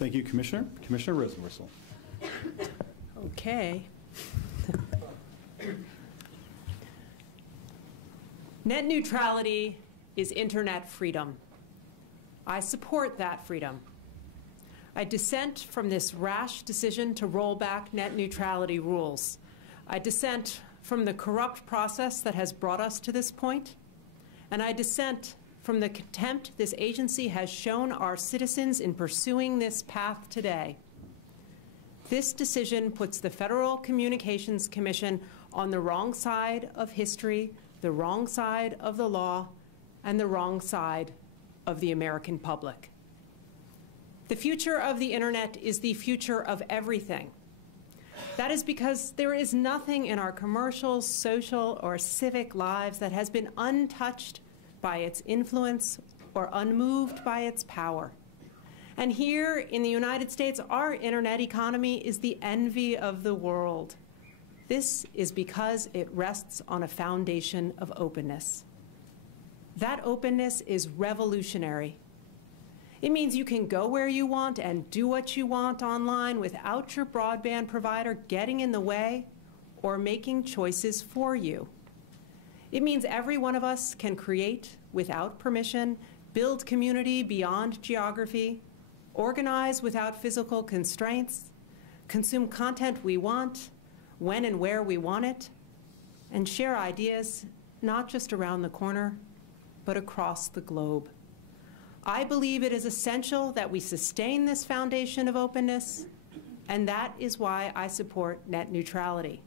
Thank you, Commissioner. Commissioner Rosenworcel. Okay. Net neutrality is internet freedom. I support that freedom. I dissent from this rash decision to roll back net neutrality rules. I dissent from the corrupt process that has brought us to this point, and I dissent from the contempt this agency has shown our citizens in pursuing this path today. This decision puts the Federal Communications Commission on the wrong side of history, the wrong side of the law, and the wrong side of the American public. The future of the internet is the future of everything. That is because there is nothing in our commercial, social, or civic lives that has been untouched by its influence or unmoved by its power. And here in the United States, our internet economy is the envy of the world. This is because it rests on a foundation of openness. That openness is revolutionary. It means you can go where you want and do what you want online without your broadband provider getting in the way or making choices for you. It means every one of us can create without permission, build community beyond geography, organize without physical constraints, consume content we want, when and where we want it, and share ideas not just around the corner, but across the globe. I believe it is essential that we sustain this foundation of openness, and that is why I support net neutrality.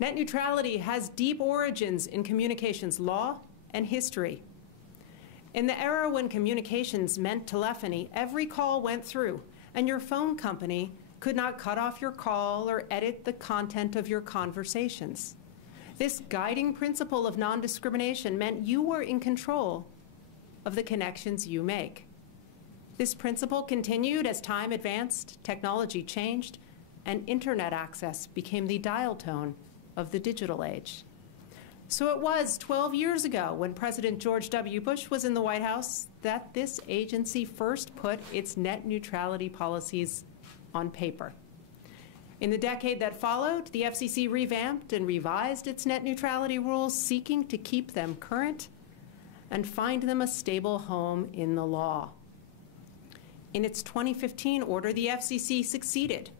Net neutrality has deep origins in communications law and history. In the era when communications meant telephony, every call went through, and your phone company could not cut off your call or edit the content of your conversations. This guiding principle of non-discrimination meant you were in control of the connections you make. This principle continued as time advanced, technology changed, and internet access became the dial tone of the digital age. So it was 12 years ago, when President George W. Bush was in the White House, that this agency first put its net neutrality policies on paper. In the decade that followed, the FCC revamped and revised its net neutrality rules, seeking to keep them current and find them a stable home in the law. In its 2015 order, the FCC succeeded,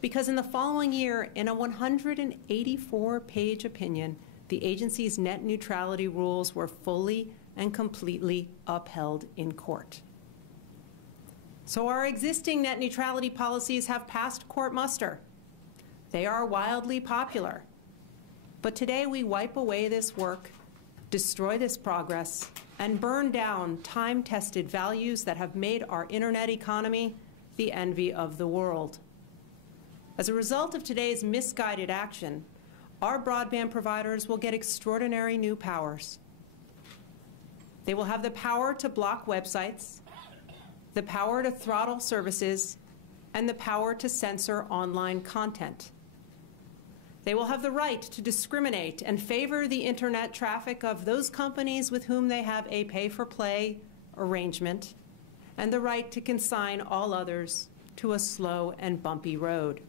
because in the following year, in a 184-page opinion, the agency's net neutrality rules were fully and completely upheld in court. So our existing net neutrality policies have passed court muster. They are wildly popular. But today we wipe away this work, destroy this progress, and burn down time-tested values that have made our internet economy the envy of the world. As a result of today's misguided action, our broadband providers will get extraordinary new powers. They will have the power to block websites, the power to throttle services, and the power to censor online content. They will have the right to discriminate and favor the internet traffic of those companies with whom they have a pay-for-play arrangement, and the right to consign all others to a slow and bumpy road.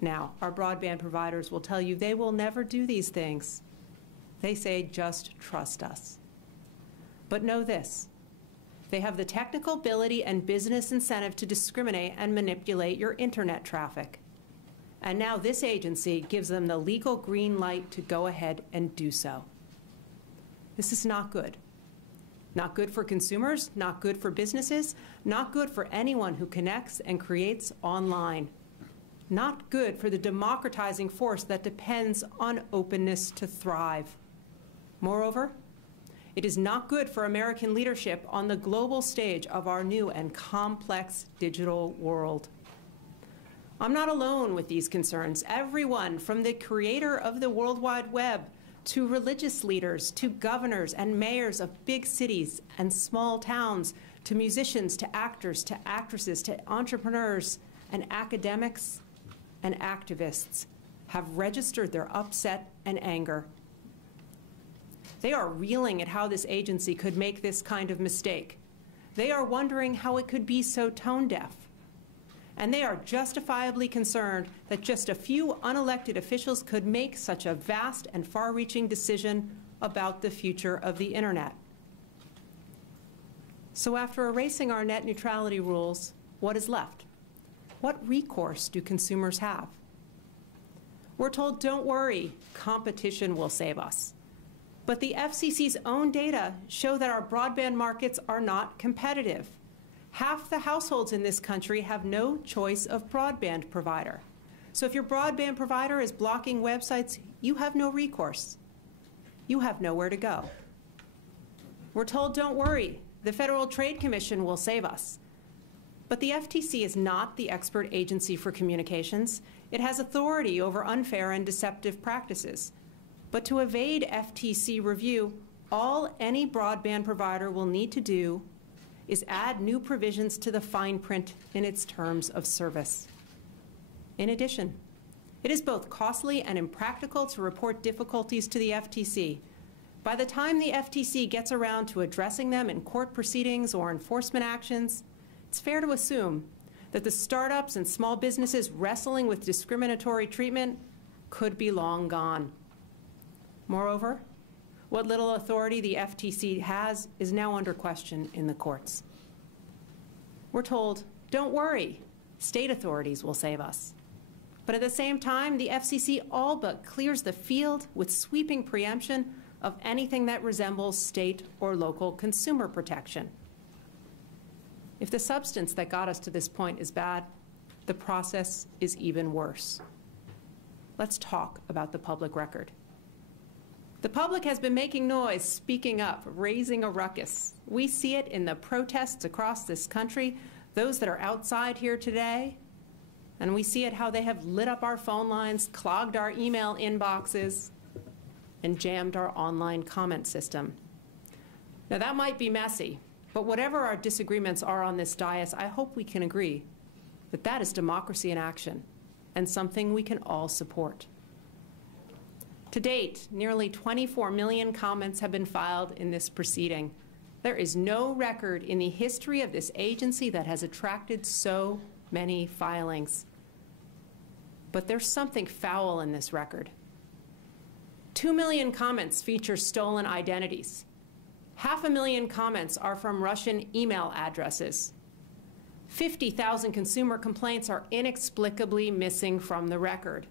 Now, our broadband providers will tell you they will never do these things. They say, just trust us. But know this, they have the technical ability and business incentive to discriminate and manipulate your internet traffic. And now this agency gives them the legal green light to go ahead and do so. This is not good. Not good for consumers, not good for businesses, not good for anyone who connects and creates online. Not good for the democratizing force that depends on openness to thrive. Moreover, it is not good for American leadership on the global stage of our new and complex digital world. I'm not alone with these concerns. Everyone, from the creator of the World Wide Web to religious leaders, to governors and mayors of big cities and small towns, to musicians, to actors, to actresses, to entrepreneurs and academics and activists, have registered their upset and anger. They are reeling at how this agency could make this kind of mistake. They are wondering how it could be so tone-deaf. And they are justifiably concerned that just a few unelected officials could make such a vast and far-reaching decision about the future of the Internet. So after erasing our net neutrality rules, what is left? What recourse do consumers have? We're told, don't worry, competition will save us. But the FCC's own data show that our broadband markets are not competitive. Half the households in this country have no choice of broadband provider. So if your broadband provider is blocking websites, you have no recourse. You have nowhere to go. We're told, don't worry, the Federal Trade Commission will save us. But the FTC is not the expert agency for communications. It has authority over unfair and deceptive practices. But to evade FTC review, all any broadband provider will need to do is add new provisions to the fine print in its terms of service. In addition, it is both costly and impractical to report difficulties to the FTC. By the time the FTC gets around to addressing them in court proceedings or enforcement actions, it's fair to assume that the startups and small businesses wrestling with discriminatory treatment could be long gone. Moreover, what little authority the FTC has is now under question in the courts. We're told, don't worry, state authorities will save us. But at the same time, the FCC all but clears the field with sweeping preemption of anything that resembles state or local consumer protection. If the substance that got us to this point is bad, the process is even worse. Let's talk about the public record. The public has been making noise, speaking up, raising a ruckus. We see it in the protests across this country, those that are outside here today, and we see it how they have lit up our phone lines, clogged our email inboxes, and jammed our online comment system. Now that might be messy, but whatever our disagreements are on this dais, I hope we can agree that that is democracy in action and something we can all support. To date, nearly 24 million comments have been filed in this proceeding. There is no record in the history of this agency that has attracted so many filings. But there's something foul in this record. 2 million comments feature stolen identities. 500,000 comments are from Russian email addresses. 50,000 consumer complaints are inexplicably missing from the record.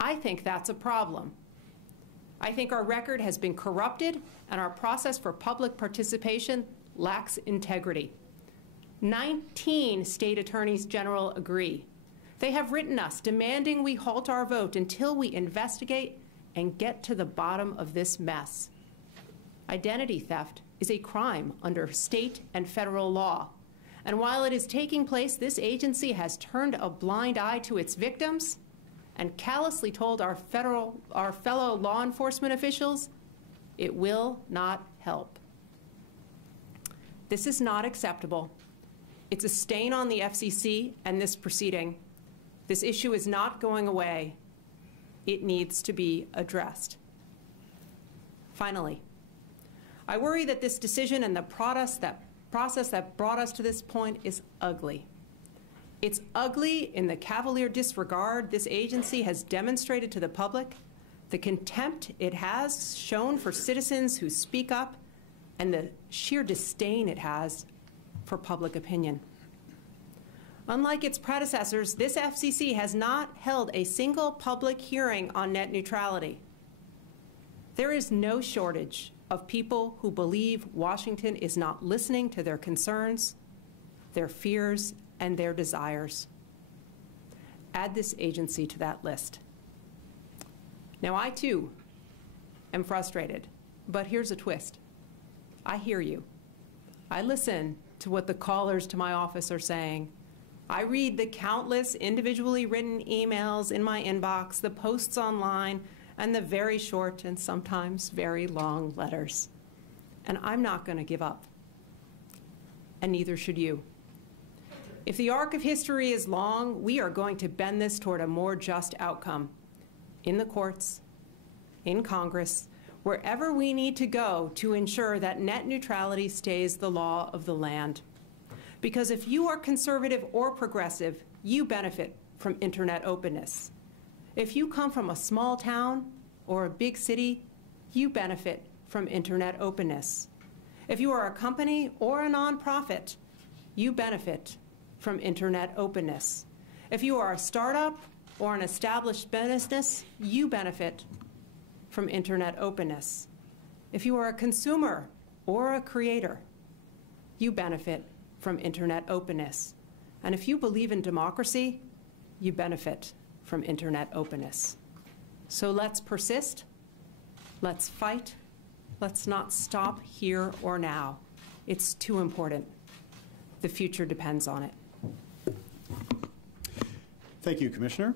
I think that's a problem. I think our record has been corrupted and our process for public participation lacks integrity. 19 state attorneys general agree. They have written us demanding we halt our vote until we investigate and get to the bottom of this mess. Identity theft is a crime under state and federal law. And while it is taking place, this agency has turned a blind eye to its victims and callously told our fellow law enforcement officials it will not help. This is not acceptable. It's a stain on the FCC and this proceeding. This issue is not going away. It needs to be addressed. Finally, I worry that this decision and the process that brought us to this point is ugly. It's ugly in the cavalier disregard this agency has demonstrated to the public, the contempt it has shown for citizens who speak up, and the sheer disdain it has for public opinion. Unlike its predecessors, this FCC has not held a single public hearing on net neutrality. There is no shortage of people who believe Washington is not listening to their concerns, their fears, and their desires. Add this agency to that list. Now, I too am frustrated, but here's a twist. I hear you. I listen to what the callers to my office are saying. I read the countless individually written emails in my inbox, the posts online, and the very short and sometimes very long letters. And I'm not going to give up. And neither should you. If the arc of history is long, we are going to bend this toward a more just outcome. In the courts, in Congress, wherever we need to go to ensure that net neutrality stays the law of the land. Because if you are conservative or progressive, you benefit from internet openness. If you come from a small town or a big city, you benefit from internet openness. If you are a company or a nonprofit, you benefit from internet openness. If you are a startup or an established business, you benefit from internet openness. If you are a consumer or a creator, you benefit from internet openness. And if you believe in democracy, you benefit from internet openness. So let's persist, let's fight, let's not stop here or now. It's too important. The future depends on it. Thank you, Commissioner.